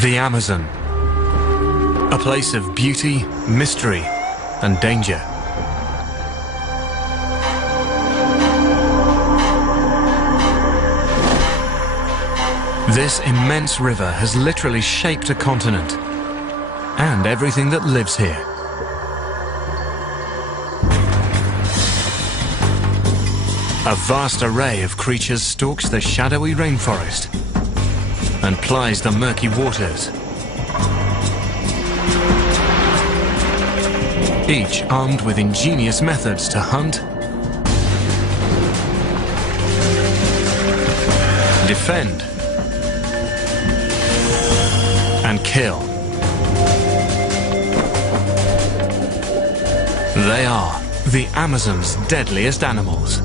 The Amazon. A place of beauty, mystery, and danger. This immense river has literally shaped a continent and everything that lives here. A vast array of creatures stalks the shadowy rainforest and plies the murky waters, each armed with ingenious methods to hunt, defend, and kill. They are the Amazon's deadliest animals.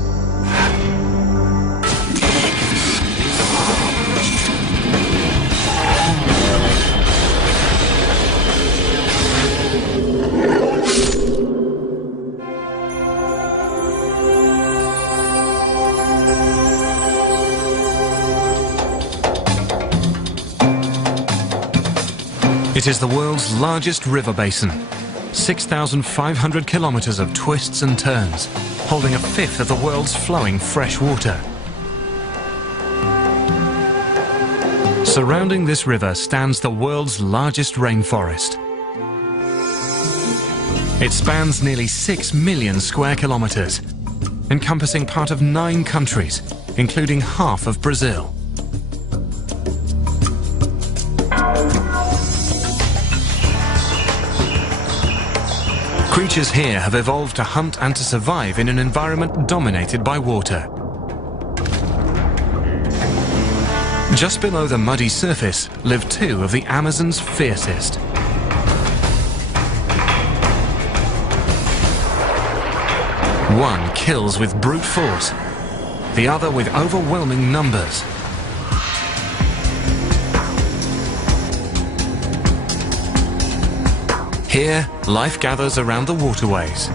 It is the world's largest river basin, 6,500 kilometers of twists and turns, holding a fifth of the world's flowing fresh water. Surrounding this river stands the world's largest rainforest. It spans nearly 6 million square kilometers, encompassing part of 9 countries, including half of Brazil. Creatures here have evolved to hunt and to survive in an environment dominated by water. Just below the muddy surface live 2 of the Amazon's fiercest. One kills with brute force, the other with overwhelming numbers. Here, life gathers around the waterways.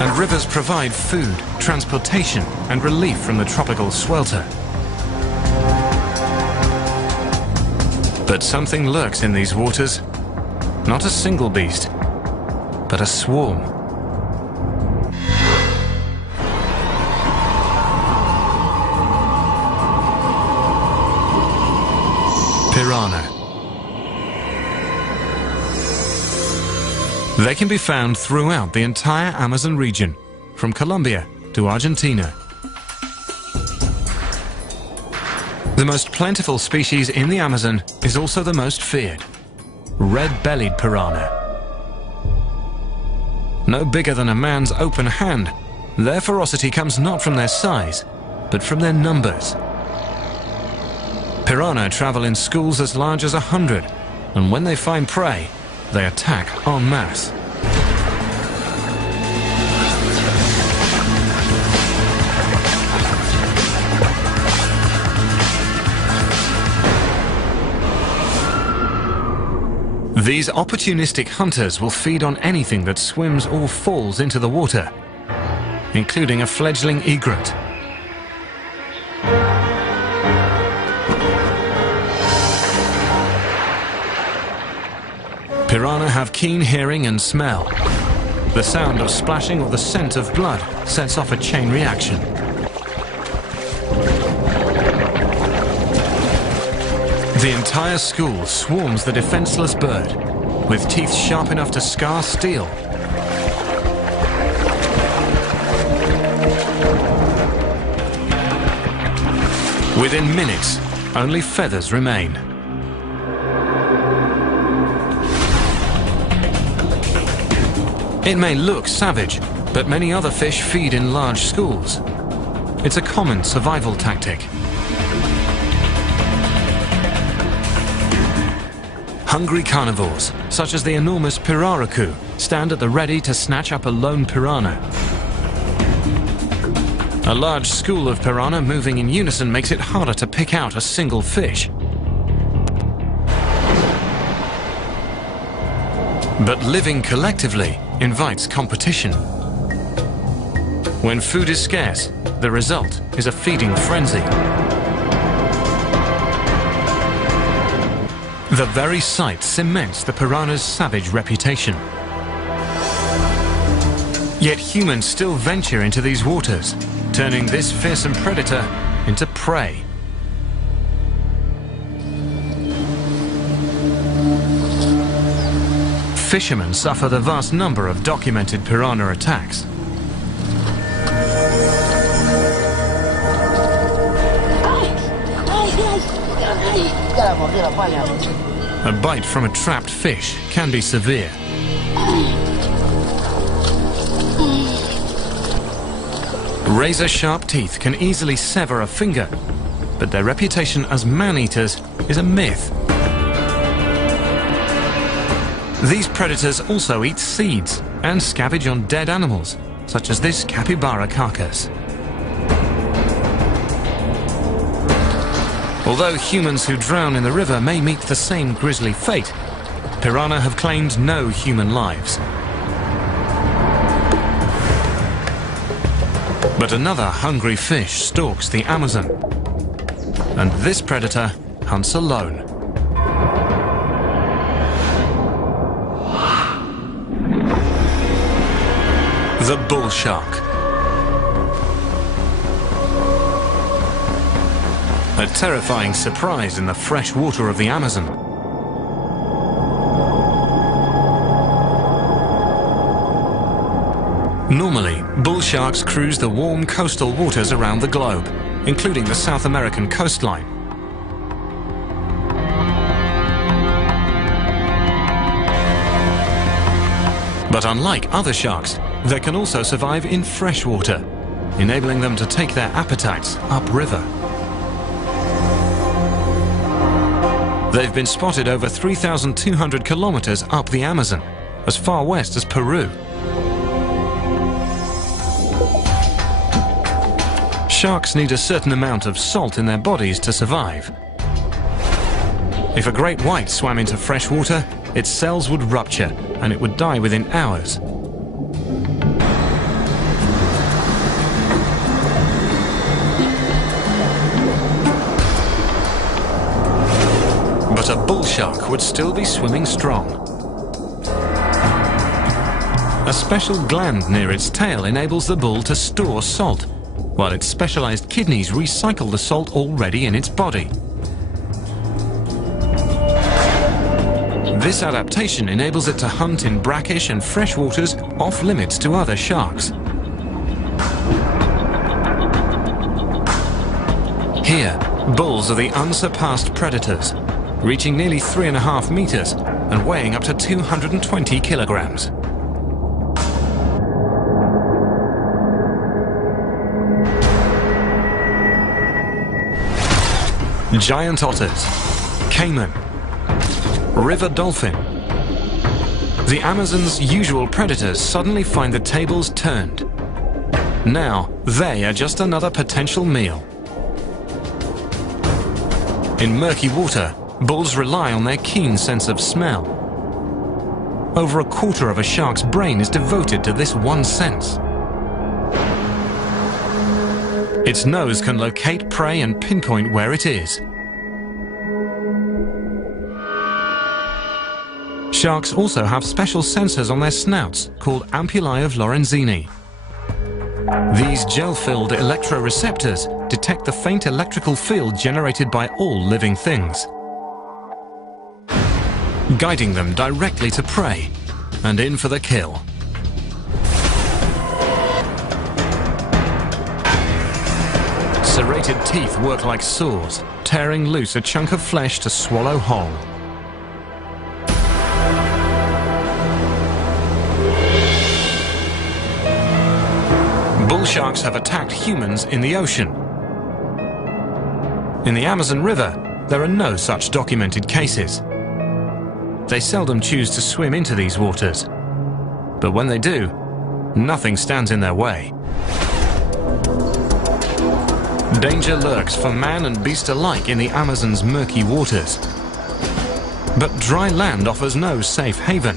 And rivers provide food, transportation, and relief from the tropical swelter. But something lurks in these waters. Not a single beast, but a swarm. Piranha. They can be found throughout the entire Amazon region, from Colombia to Argentina. The most plentiful species in the Amazon is also the most feared: red-bellied piranha. No bigger than a man's open hand, their ferocity comes not from their size, but from their numbers. Piranha travel in schools as large as 100, and when they find prey, they attack en masse. These opportunistic hunters will feed on anything that swims or falls into the water, including a fledgling egret. Piranha have keen hearing and smell. The sound of splashing or the scent of blood sets off a chain reaction. The entire school swarms the defenseless bird, with teeth sharp enough to scar steel. Within minutes, only feathers remain. It may look savage, but many other fish feed in large schools. It's a common survival tactic. Hungry carnivores, such as the enormous pirarucu, stand at the ready to snatch up a lone piranha. A large school of piranha moving in unison makes it harder to pick out a single fish. But living collectively invites competition. When food is scarce, the result is a feeding frenzy. The very sight cements the piranha's savage reputation. Yet humans still venture into these waters, turning this fearsome predator into prey. Fishermen suffer the vast number of documented piranha attacks. A bite from a trapped fish can be severe. Razor-sharp teeth can easily sever a finger, but their reputation as man-eaters is a myth. These predators also eat seeds and scavenge on dead animals, such as this capybara carcass. Although humans who drown in the river may meet the same grisly fate, piranha have claimed no human lives. But another hungry fish stalks the Amazon, and this predator hunts alone. The bull shark. A terrifying surprise in the fresh water of the Amazon. Normally, bull sharks cruise the warm coastal waters around the globe, including the South American coastline. But unlike other sharks, they can also survive in fresh water, enabling them to take their appetites upriver. They've been spotted over 3,200 kilometers up the Amazon, as far west as Peru. Sharks need a certain amount of salt in their bodies to survive. If a great white swam into fresh water, its cells would rupture and it would die within hours. But a bull shark would still be swimming strong. A special gland near its tail enables the bull to store salt, while its specialized kidneys recycle the salt already in its body. This adaptation enables it to hunt in brackish and fresh waters off limits to other sharks. Here, bulls are the unsurpassed predators, reaching nearly 3.5 meters and weighing up to 220 kilograms. Giant otters, caiman, river dolphin. The Amazon's usual predators suddenly find the tables turned. Now, they are just another potential meal. In murky water, bulls rely on their keen sense of smell. Over a quarter of a shark's brain is devoted to this one sense. Its nose can locate prey and pinpoint where it is. Sharks also have special sensors on their snouts called ampullae of Lorenzini. These gel-filled electroreceptors detect the faint electrical field generated by all living things, guiding them directly to prey and in for the kill. Serrated teeth work like saws, tearing loose a chunk of flesh to swallow whole. Bull sharks have attacked humans in the ocean. In the Amazon River, there are no such documented cases. They seldom choose to swim into these waters, but when they do, nothing stands in their way. Danger lurks for man and beast alike in the Amazon's murky waters. But dry land offers no safe haven.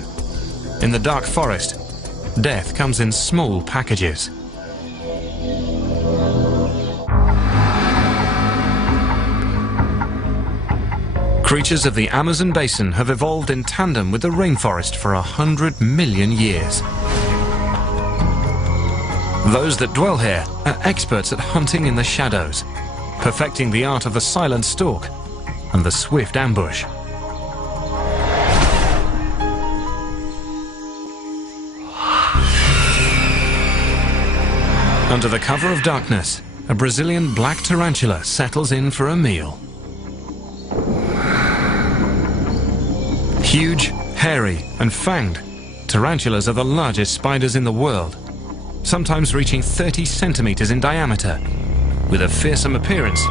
In the dark forest, death comes in small packages. Creatures of the Amazon basin have evolved in tandem with the rainforest for 100 million years. Those that dwell here are experts at hunting in the shadows, perfecting the art of the silent stalk and the swift ambush. Under the cover of darkness, a Brazilian black tarantula settles in for a meal. Huge, hairy and fanged, tarantulas are the largest spiders in the world, sometimes reaching 30 centimeters in diameter, with a fearsome appearance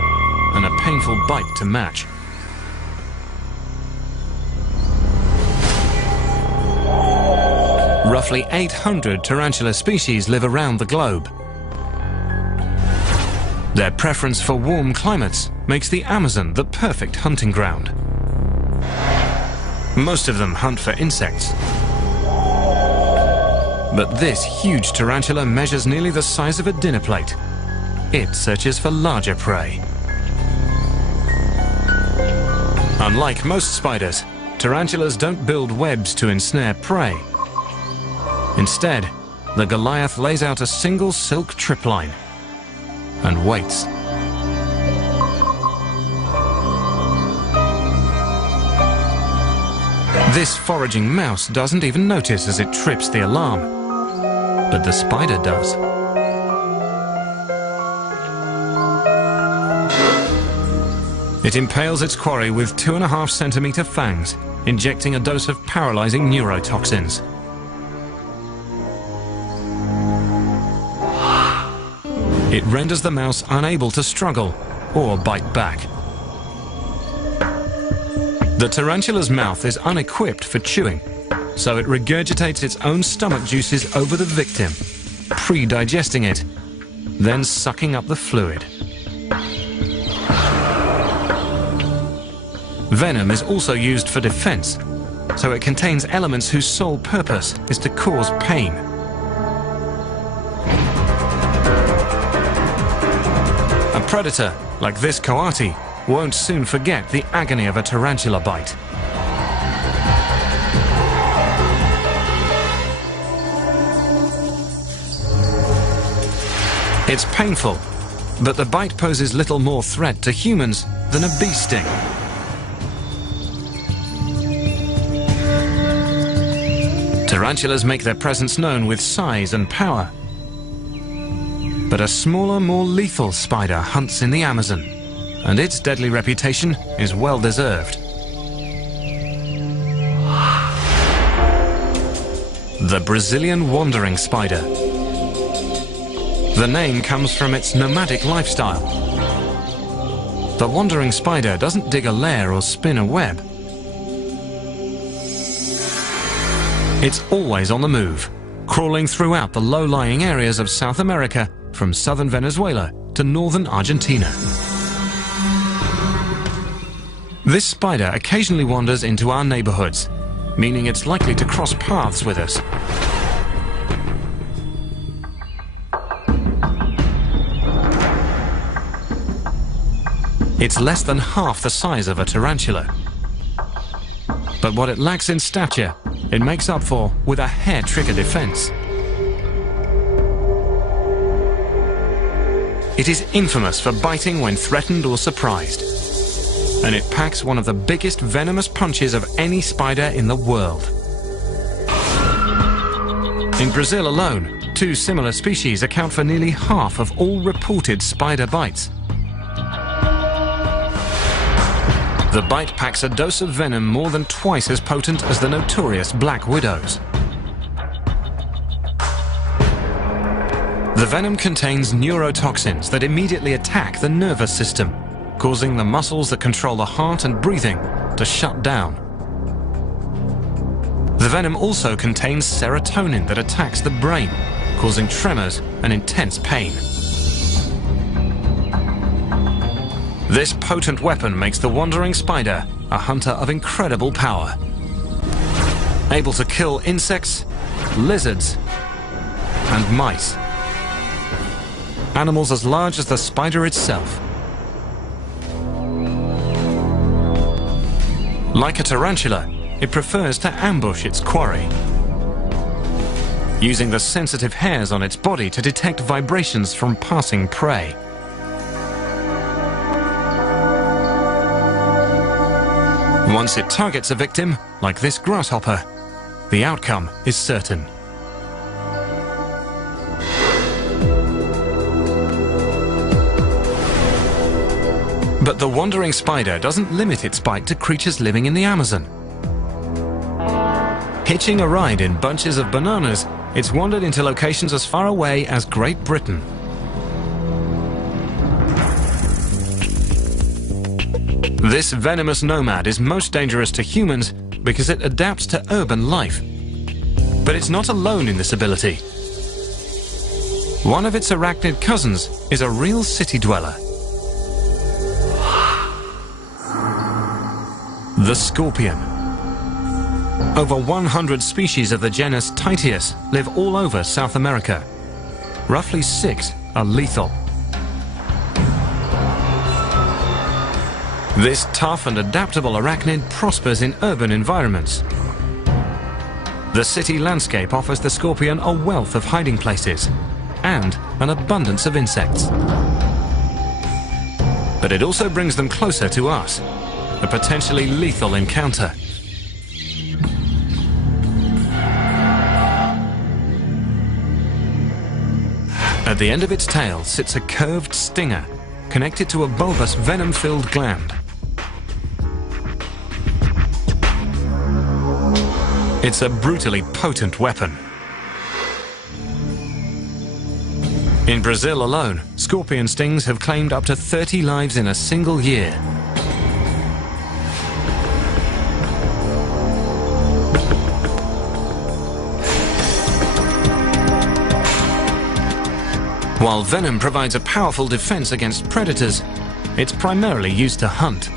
and a painful bite to match. Roughly 800 tarantula species live around the globe. Their preference for warm climates makes the Amazon the perfect hunting ground. Most of them hunt for insects. But this huge tarantula measures nearly the size of a dinner plate. It searches for larger prey. Unlike most spiders, tarantulas don't build webs to ensnare prey. Instead, the Goliath lays out a single silk tripline and waits. This foraging mouse doesn't even notice as it trips the alarm, but the spider does. It impales its quarry with 2.5 centimeter fangs, injecting a dose of paralyzing neurotoxins. It renders the mouse unable to struggle or bite back. The tarantula's mouth is unequipped for chewing, so it regurgitates its own stomach juices over the victim, pre-digesting it, then sucking up the fluid. Venom is also used for defense, so it contains elements whose sole purpose is to cause pain. A predator, like this coati, won't soon forget the agony of a tarantula bite. It's painful, but the bite poses little more threat to humans than a bee sting. Tarantulas make their presence known with size and power. But a smaller, more lethal spider hunts in the Amazon, and its deadly reputation is well deserved. The Brazilian wandering spider. The name comes from its nomadic lifestyle. The wandering spider doesn't dig a lair or spin a web. It's always on the move, crawling throughout the low-lying areas of South America, from southern Venezuela to northern Argentina. This spider occasionally wanders into our neighborhoods, meaning it's likely to cross paths with us. It's less than half the size of a tarantula. But what it lacks in stature, it makes up for with a hair-trigger defense. It is infamous for biting when threatened or surprised, and it packs one of the biggest venomous punches of any spider in the world. In Brazil alone, 2 similar species account for nearly half of all reported spider bites. The bite packs a dose of venom more than twice as potent as the notorious black widows. The venom contains neurotoxins that immediately attack the nervous system, causing the muscles that control the heart and breathing to shut down. The venom also contains serotonin that attacks the brain, causing tremors and intense pain. This potent weapon makes the wandering spider a hunter of incredible power, able to kill insects, lizards, and mice. Animals as large as the spider itself. Like a tarantula, it prefers to ambush its quarry, using the sensitive hairs on its body to detect vibrations from passing prey. Once it targets a victim, like this grasshopper, the outcome is certain. But the wandering spider doesn't limit its bite to creatures living in the Amazon. Hitching a ride in bunches of bananas, it's wandered into locations as far away as Great Britain. This venomous nomad is most dangerous to humans because it adapts to urban life. But it's not alone in this ability. One of its arachnid cousins is a real city dweller. The scorpion. Over 100 species of the genus Titius live all over South America. Roughly 6 are lethal. This tough and adaptable arachnid prospers in urban environments. The city landscape offers the scorpion a wealth of hiding places and an abundance of insects. But it also brings them closer to us, a potentially lethal encounter. At the end of its tail sits a curved stinger connected to a bulbous venom-filled gland. It's a brutally potent weapon. In Brazil alone, scorpion stings have claimed up to 30 lives in a single year. While venom provides a powerful defense against predators, it's primarily used to hunt.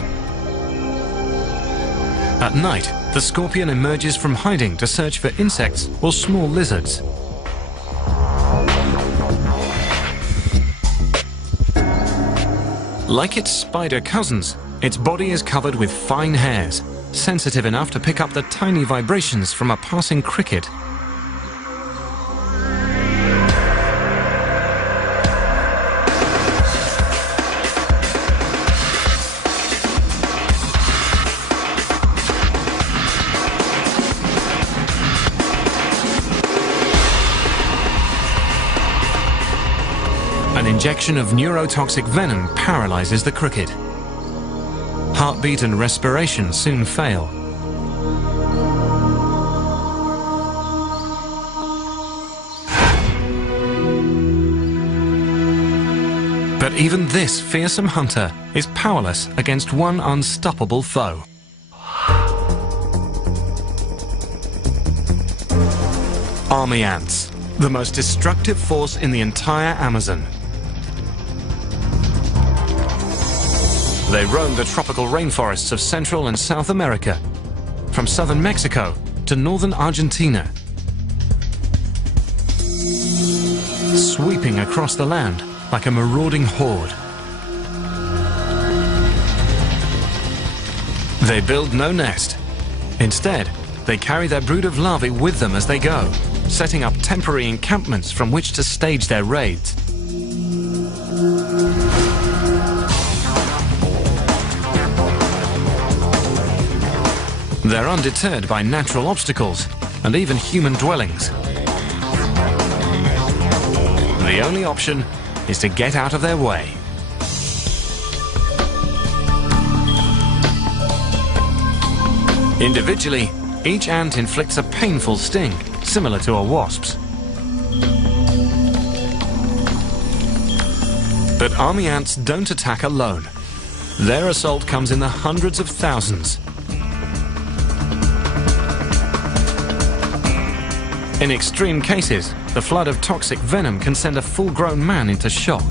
At night, the scorpion emerges from hiding to search for insects or small lizards. Like its spider cousins, its body is covered with fine hairs, sensitive enough to pick up the tiny vibrations from a passing cricket. An injection of neurotoxic venom paralyzes the cricket. Heartbeat and respiration soon fail. But even this fearsome hunter is powerless against one unstoppable foe. Army ants, the most destructive force in the entire Amazon. They roam the tropical rainforests of Central and South America, from southern Mexico to northern Argentina, sweeping across the land like a marauding horde. They build no nest. Instead, they carry their brood of larvae with them as they go, setting up temporary encampments from which to stage their raids. They're undeterred by natural obstacles and even human dwellings. The only option is to get out of their way. Individually, each ant inflicts a painful sting, similar to a wasp's. But army ants don't attack alone. Their assault comes in the hundreds of thousands. In extreme cases, the flood of toxic venom can send a full-grown man into shock.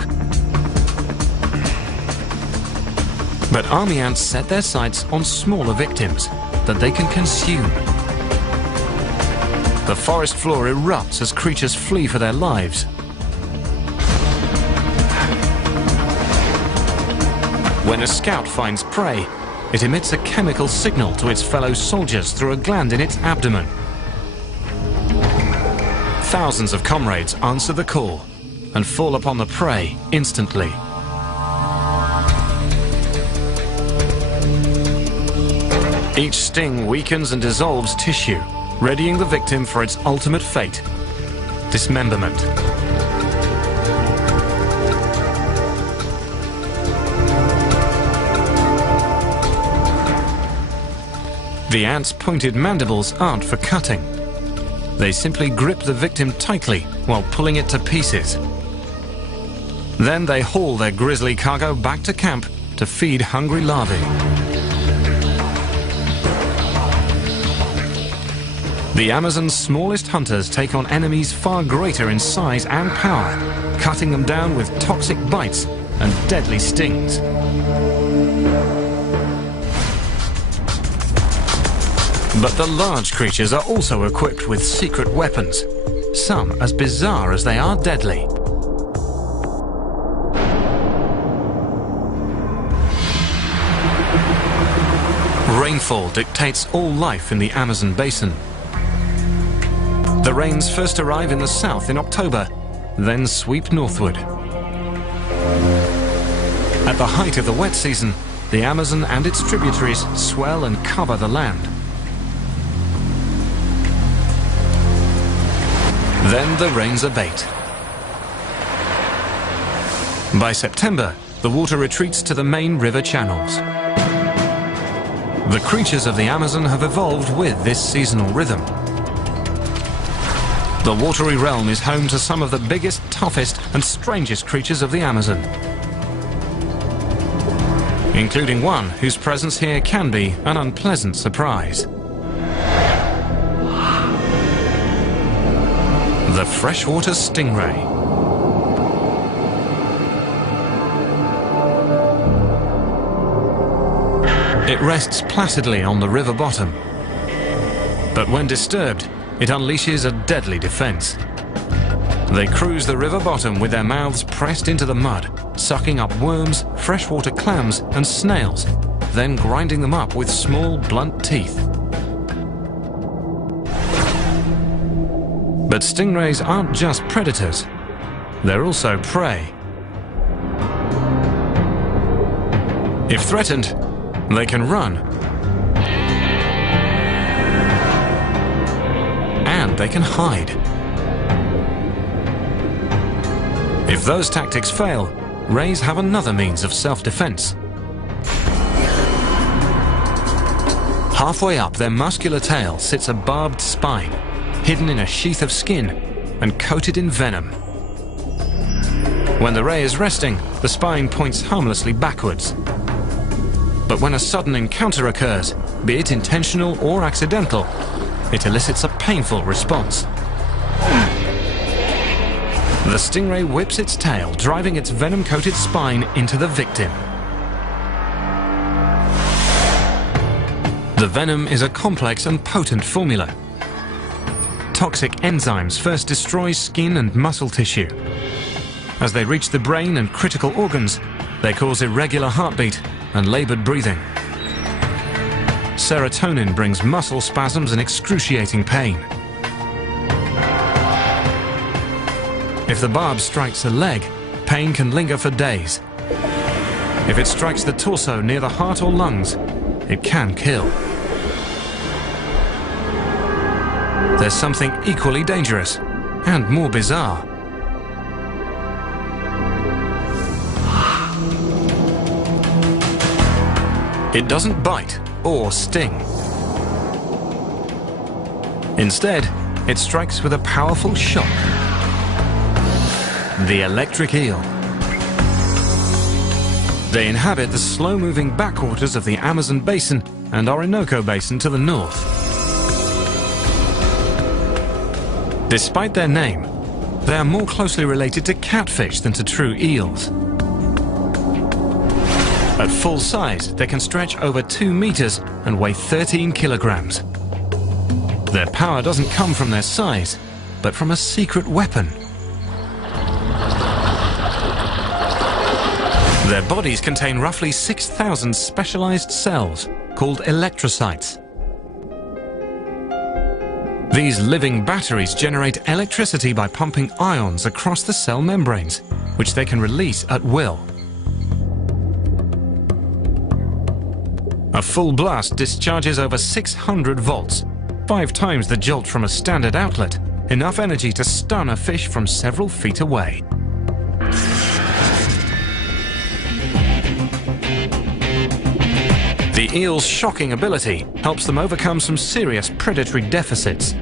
But army ants set their sights on smaller victims that they can consume. The forest floor erupts as creatures flee for their lives. When a scout finds prey, it emits a chemical signal to its fellow soldiers through a gland in its abdomen. Thousands of comrades answer the call and fall upon the prey instantly. Each sting weakens and dissolves tissue, readying the victim for its ultimate fate: dismemberment. The ants' pointed mandibles aren't for cutting. They simply grip the victim tightly while pulling it to pieces. Then they haul their grisly cargo back to camp to feed hungry larvae. The Amazon's smallest hunters take on enemies far greater in size and power, cutting them down with toxic bites and deadly stings. But the large creatures are also equipped with secret weapons, some as bizarre as they are deadly. Rainfall dictates all life in the Amazon basin. The rains first arrive in the south in October, then sweep northward. At the height of the wet season, the Amazon and its tributaries swell and cover the land. Then the rains abate. By September, the water retreats to the main river channels. The creatures of the Amazon have evolved with this seasonal rhythm. The watery realm is home to some of the biggest, toughest, and strangest creatures of the Amazon, including one whose presence here can be an unpleasant surprise. The freshwater stingray. It rests placidly on the river bottom, but when disturbed, it unleashes a deadly defense. They cruise the river bottom with their mouths pressed into the mud, sucking up worms, freshwater clams, and snails, then grinding them up with small, blunt teeth. But stingrays aren't just predators, they're also prey. If threatened, they can run. And they can hide. If those tactics fail, rays have another means of self-defense. Halfway up their muscular tail sits a barbed spine, hidden in a sheath of skin and coated in venom. When the ray is resting, the spine points harmlessly backwards. But when a sudden encounter occurs, be it intentional or accidental, it elicits a painful response. The stingray whips its tail, driving its venom-coated spine into the victim. The venom is a complex and potent formula. Toxic enzymes first destroy skin and muscle tissue. As they reach the brain and critical organs, they cause irregular heartbeat and labored breathing. Serotonin brings muscle spasms and excruciating pain. If the barb strikes a leg, pain can linger for days. If it strikes the torso near the heart or lungs, it can kill. There's something equally dangerous and more bizarre. It doesn't bite or sting. Instead, it strikes with a powerful shock. The electric eel. They inhabit the slow-moving backwaters of the Amazon basin and Orinoco basin to the north. Despite their name, they are more closely related to catfish than to true eels. At full size, they can stretch over 2 meters and weigh 13 kilograms. Their power doesn't come from their size, but from a secret weapon. Their bodies contain roughly 6,000 specialized cells called electrocytes. These living batteries generate electricity by pumping ions across the cell membranes, which they can release at will. A full blast discharges over 600 volts, 5 times the jolt from a standard outlet, enough energy to stun a fish from several feet away. The eel's shocking ability helps them overcome some serious predatory deficits.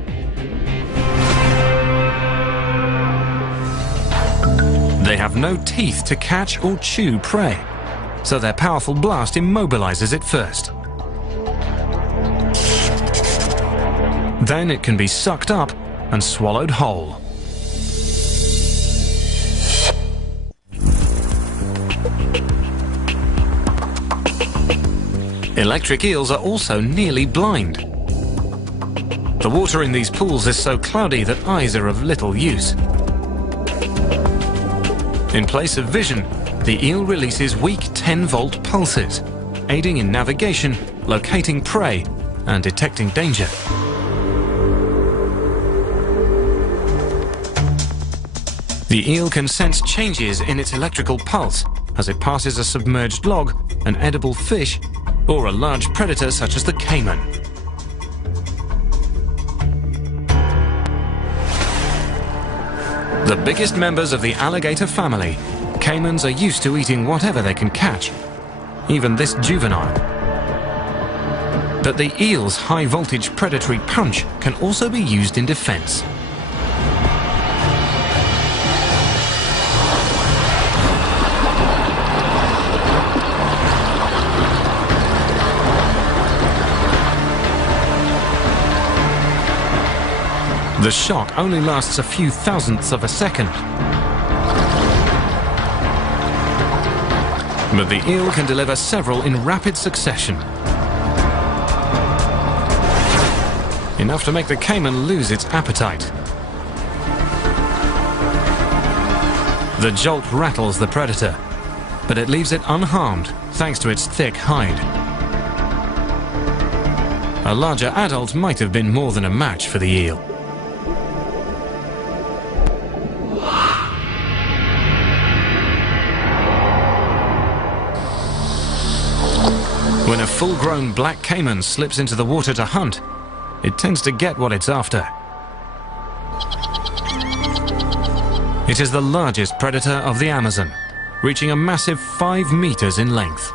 They have no teeth to catch or chew prey, so their powerful blast immobilizes it first. Then it can be sucked up and swallowed whole. Electric eels are also nearly blind. The water in these pools is so cloudy that eyes are of little use. In place of vision, the eel releases weak 10-volt pulses, aiding in navigation, locating prey, and detecting danger. The eel can sense changes in its electrical pulse as it passes a submerged log, an edible fish, or a large predator such as the caiman. The biggest members of the alligator family, caimans are used to eating whatever they can catch, even this juvenile. But the eel's high-voltage predatory punch can also be used in defense. The shock only lasts a few thousandths of a second. But the eel can deliver several in rapid succession. Enough to make the caiman lose its appetite. The jolt rattles the predator, but it leaves it unharmed thanks to its thick hide. A larger adult might have been more than a match for the eel. When a full-grown black caiman slips into the water to hunt, it tends to get what it's after. It is the largest predator of the Amazon, reaching a massive 5 meters in length.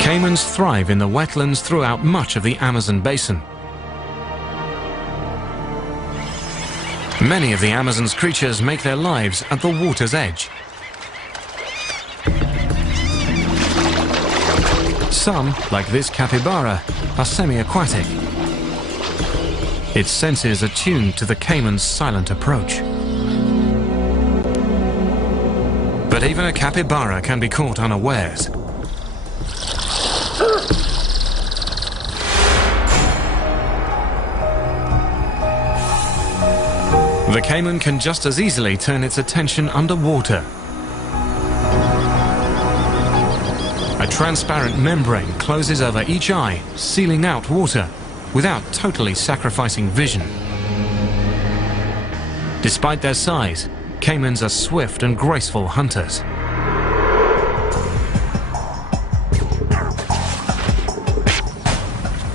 Caimans thrive in the wetlands throughout much of the Amazon basin. Many of the Amazon's creatures make their lives at the water's edge. Some, like this capybara, are semi-aquatic. Its senses are tuned to the caiman's silent approach. But even a capybara can be caught unawares. The caiman can just as easily turn its attention underwater. A transparent membrane closes over each eye, sealing out water, without totally sacrificing vision. Despite their size, caimans are swift and graceful hunters.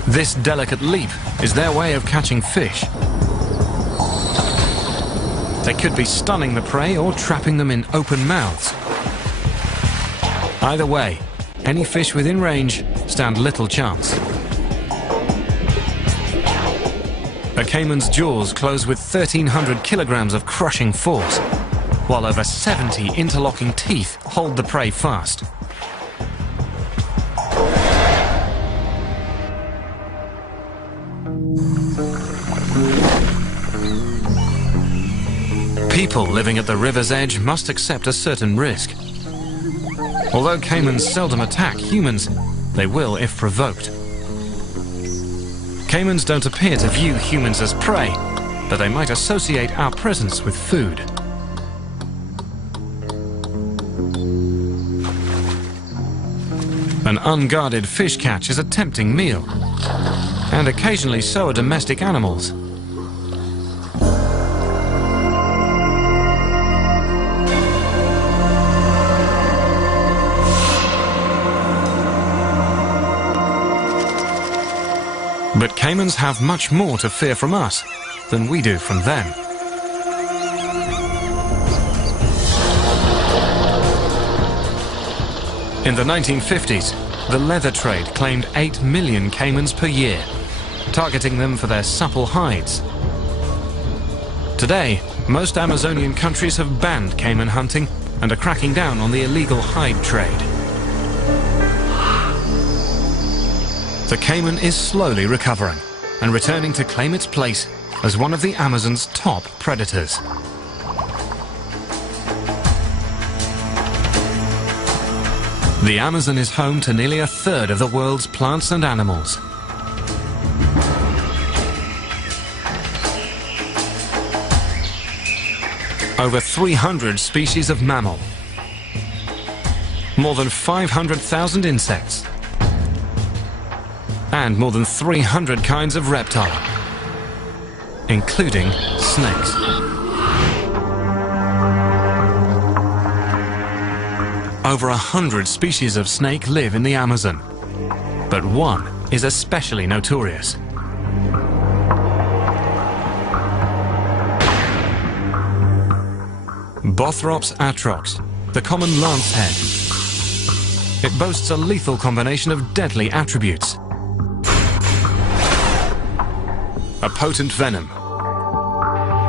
This delicate leap is their way of catching fish. They could be stunning the prey or trapping them in open mouths. Either way, any fish within range stand little chance. A caiman's jaws close with 1,300 kilograms of crushing force, while over 70 interlocking teeth hold the prey fast. People living at the river's edge must accept a certain risk. Although caimans seldom attack humans, they will if provoked. Caimans don't appear to view humans as prey, but they might associate our presence with food. An unguarded fish catch is a tempting meal, and occasionally so are domestic animals. But caimans have much more to fear from us than we do from them. In the 1950s, the leather trade claimed 8 million caimans per year, targeting them for their supple hides. Today, most Amazonian countries have banned caiman hunting and are cracking down on the illegal hide trade. The caiman is slowly recovering and returning to claim its place as one of the Amazon's top predators. The Amazon is home to nearly a third of the world's plants and animals. Over 300 species of mammal, more than 500,000 insects, and more than 300 kinds of reptile, including snakes. Over 100 species of snake live in the Amazon, but one is especially notorious. Bothrops atrox, the common lancehead. It boasts a lethal combination of deadly attributes. A potent venom,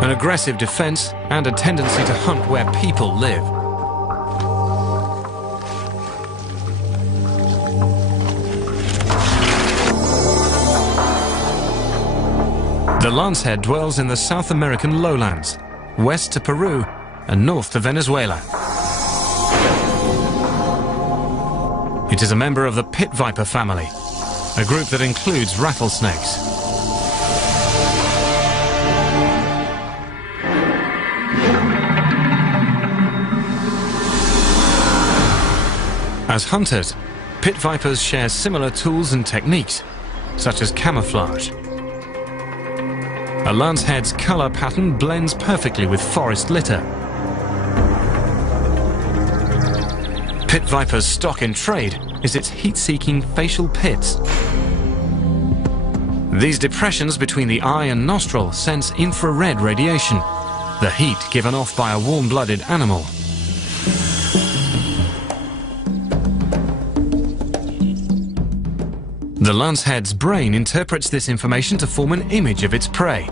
an aggressive defense, and a tendency to hunt where people live. The lancehead dwells in the South American lowlands, west to Peru and north to Venezuela. It is a member of the pit viper family, a group that includes rattlesnakes. As hunters, pit vipers share similar tools and techniques, such as camouflage. A lancehead's color pattern blends perfectly with forest litter. Pit viper's stock in trade is its heat-seeking facial pits. These depressions between the eye and nostril sense infrared radiation, the heat given off by a warm-blooded animal. The lancehead's brain interprets this information to form an image of its prey.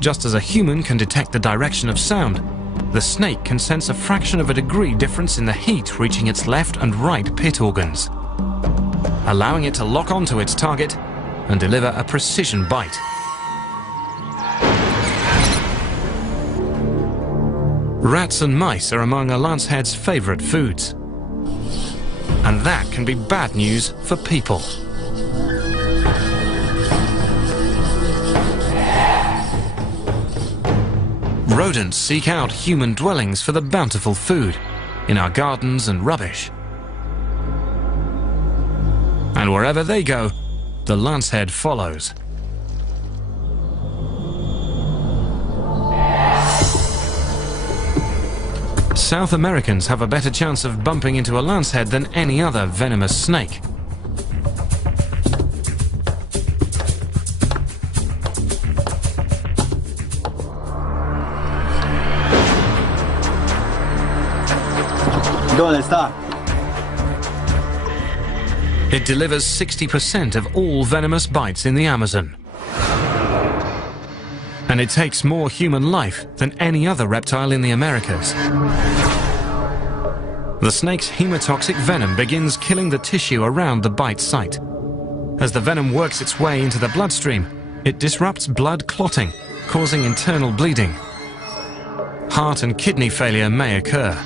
Just as a human can detect the direction of sound, the snake can sense a fraction of a degree difference in the heat reaching its left and right pit organs, allowing it to lock onto its target and deliver a precision bite. Rats and mice are among a lancehead's favorite foods. And that can be bad news for people. Rodents seek out human dwellings for the bountiful food in our gardens and rubbish. And wherever they go, the lancehead follows. South Americans have a better chance of bumping into a lancehead than any other venomous snake. ¿Dónde está? It delivers 60% of all venomous bites in the Amazon. And it takes more human life than any other reptile in the Americas. The snake's hemotoxic venom begins killing the tissue around the bite site. As the venom works its way into the bloodstream, it disrupts blood clotting, causing internal bleeding. Heart and kidney failure may occur.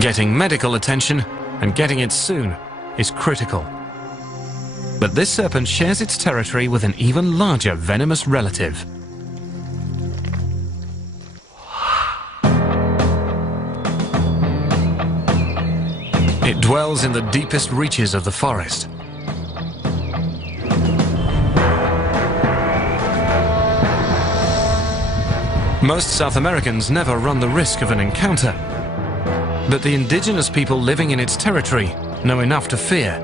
Getting medical attention, and getting it soon, is critical. But this serpent shares its territory with an even larger venomous relative. It dwells in the deepest reaches of the forest. Most South Americans never run the risk of an encounter, but the indigenous people living in its territory know enough to fear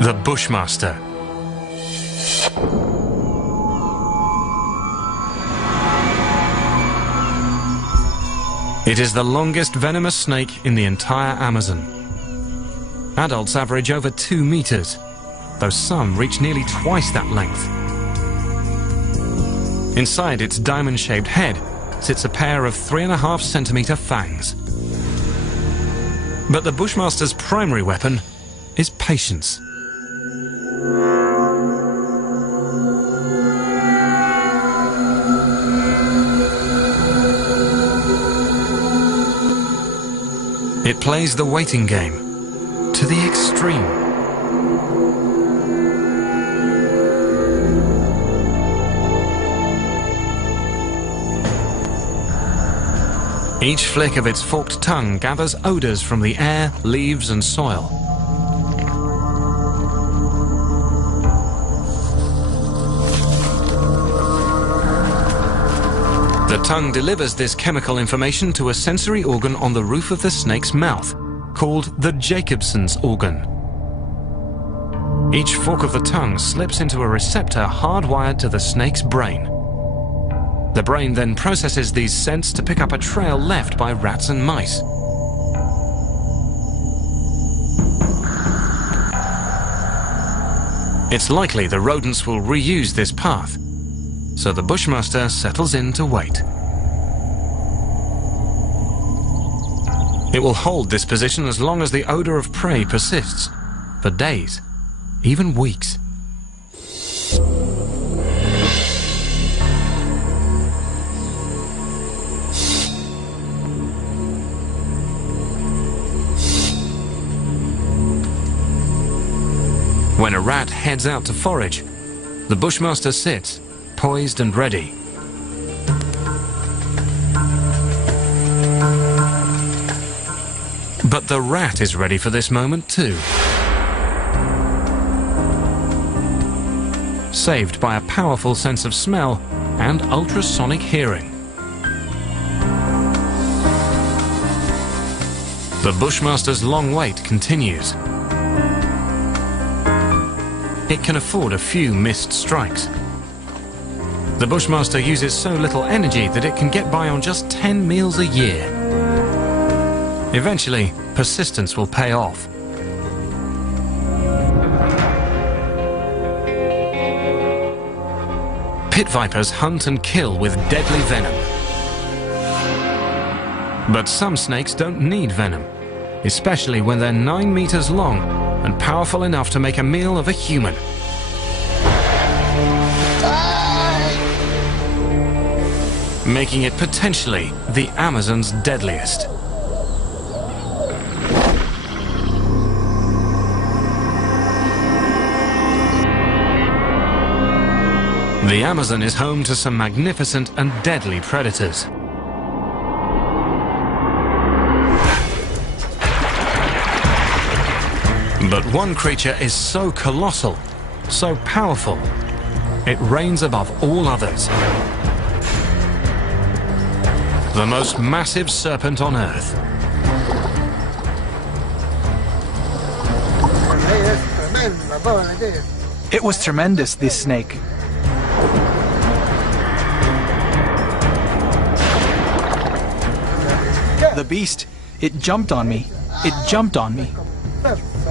the Bushmaster. It is the longest venomous snake in the entire Amazon. Adults average over 2 meters, though some reach nearly twice that length. Inside its diamond-shaped head sits a pair of 3.5 centimeter fangs. But the Bushmaster's primary weapon is patience. It plays the waiting game to the extreme. Each flick of its forked tongue gathers odors from the air, leaves, and soil. The tongue delivers this chemical information to a sensory organ on the roof of the snake's mouth, called the Jacobson's organ. Each fork of the tongue slips into a receptor hardwired to the snake's brain. The brain then processes these scents to pick up a trail left by rats and mice. It's likely the rodents will reuse this path, so the Bushmaster settles in to wait. It will hold this position as long as the odor of prey persists, for days, even weeks. When a rat heads out to forage, the Bushmaster sits, poised and ready. But the rat is ready for this moment too. Saved by a powerful sense of smell and ultrasonic hearing. The Bushmaster's long wait continues. It can afford a few missed strikes. The Bushmaster uses so little energy that it can get by on just 10 meals a year. Eventually, persistence will pay off. Pit vipers hunt and kill with deadly venom. But some snakes don't need venom, especially when they're 9 meters long and powerful enough to make a meal of a human. Making it potentially the Amazon's deadliest. The Amazon is home to some magnificent and deadly predators. But one creature is so colossal, so powerful, it reigns above all others. The most massive serpent on Earth. It was tremendous, this snake. The beast, it jumped on me. It jumped on me.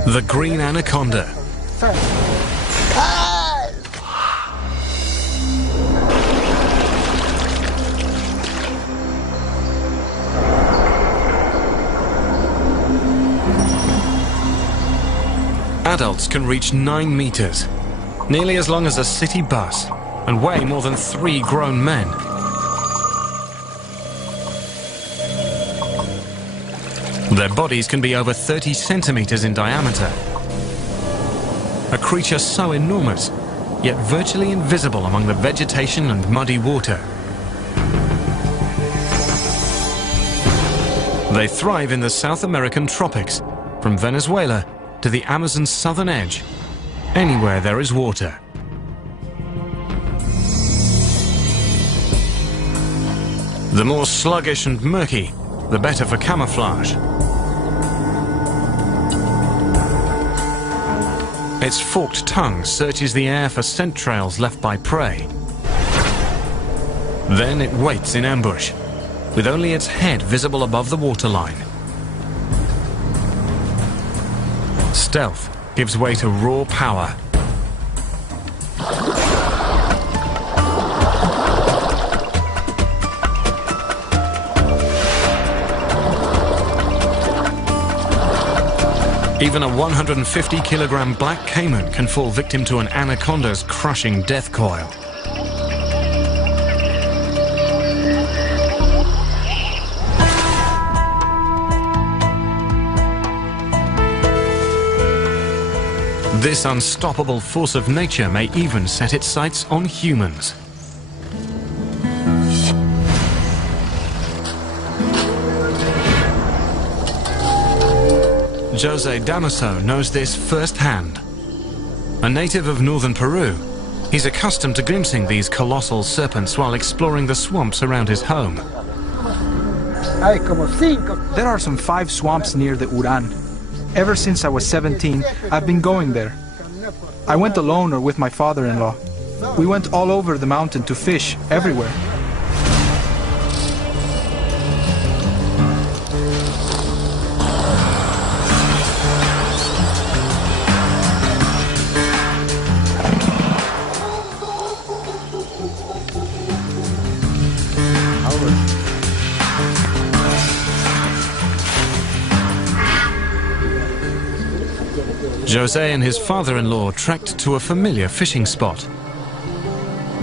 The green anaconda. Adults can reach 9 meters, nearly as long as a city bus, and weigh more than 3 grown men. Their bodies can be over 30 centimeters in diameter. A creature so enormous, yet virtually invisible among the vegetation and muddy water. They thrive in the South American tropics, from Venezuela to the Amazon's southern edge, anywhere there is water. The more sluggish and murky, the better for camouflage. Its forked tongue searches the air for scent trails left by prey. Then it waits in ambush, with only its head visible above the waterline. Stealth gives way to raw power. Even a 150-kilogram black caiman can fall victim to an anaconda's crushing death coil. This unstoppable force of nature may even set its sights on humans. Jose Damaso knows this firsthand. A native of northern Peru, he's accustomed to glimpsing these colossal serpents while exploring the swamps around his home. There are some 5 swamps near the Uran. Ever since I was 17, I've been going there. I went alone or with my father-in-law. We went all over the mountain to fish, everywhere. Jose and his father-in-law trekked to a familiar fishing spot.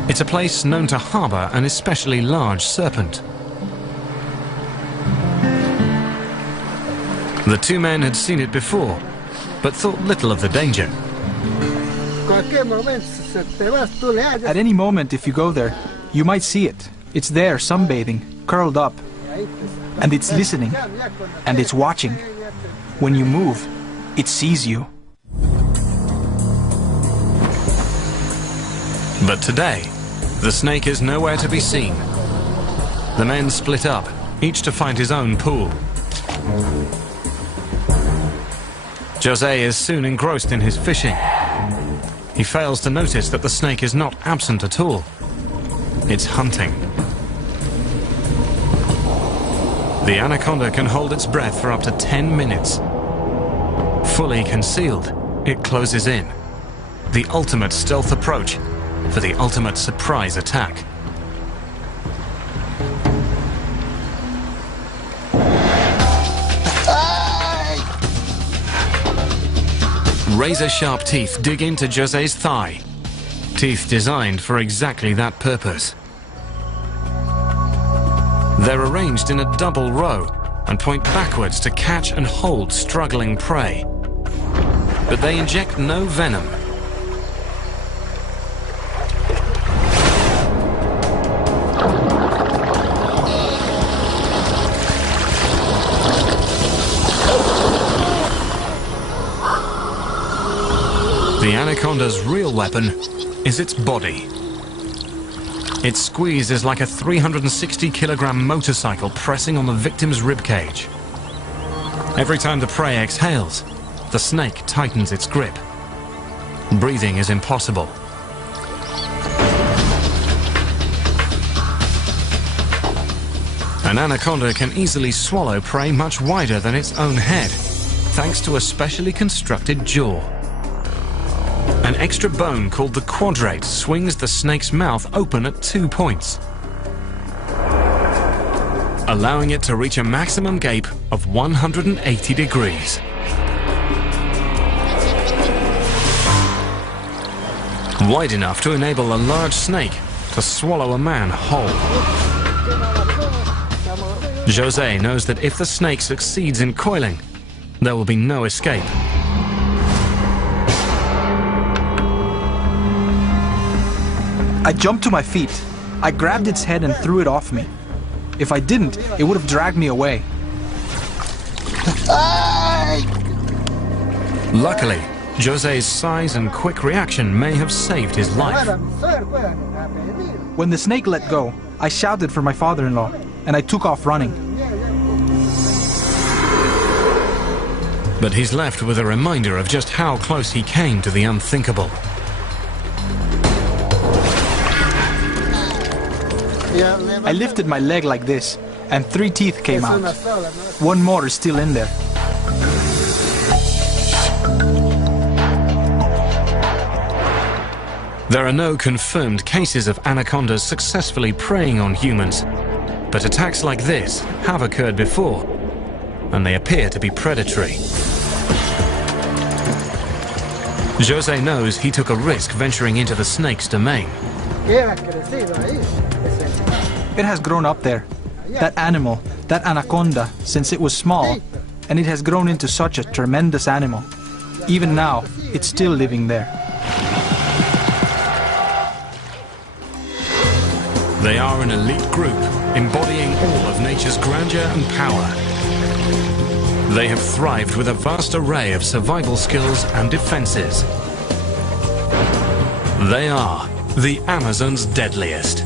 It's a place known to harbor an especially large serpent. The two men had seen it before, but thought little of the danger. At any moment, if you go there, you might see it. It's there, sunbathing, curled up. And it's listening, and it's watching. When you move, it sees you. But today, the snake is nowhere to be seen. The men split up, each to find his own pool. Jose is soon engrossed in his fishing. He fails to notice that the snake is not absent at all. It's hunting. The anaconda can hold its breath for up to 10 minutes. Fully concealed, it closes in. The ultimate stealth approach for the ultimate surprise attack. Razor-sharp teeth dig into Jose's thigh. Teeth designed for exactly that purpose. They're arranged in a double row and point backwards to catch and hold struggling prey. But they inject no venom. The anaconda's real weapon is its body. Its squeeze is like a 360-kilogram motorcycle pressing on the victim's ribcage. Every time the prey exhales, the snake tightens its grip. Breathing is impossible. An anaconda can easily swallow prey much wider than its own head, thanks to a specially constructed jaw. An extra bone called the quadrate swings the snake's mouth open at 2 points, allowing it to reach a maximum gape of 180 degrees. Wide enough to enable a large snake to swallow a man whole. Jose knows that if the snake succeeds in coiling, there will be no escape. I jumped to my feet. I grabbed its head and threw it off me. If I didn't, it would have dragged me away. Luckily, Jose's size and quick reaction may have saved his life. When the snake let go, I shouted for my father-in-law, and I took off running. But he's left with a reminder of just how close he came to the unthinkable. I lifted my leg like this, and 3 teeth came out. 1 more is still in there. There are no confirmed cases of anacondas successfully preying on humans, but attacks like this have occurred before, and they appear to be predatory. Jose knows he took a risk venturing into the snake's domain. It has grown up there. That animal, that anaconda, since it was small, and it has grown into such a tremendous animal. Even now, it's still living there. They are an elite group, embodying all of nature's grandeur and power. They have thrived with a vast array of survival skills and defenses. They are the Amazon's deadliest.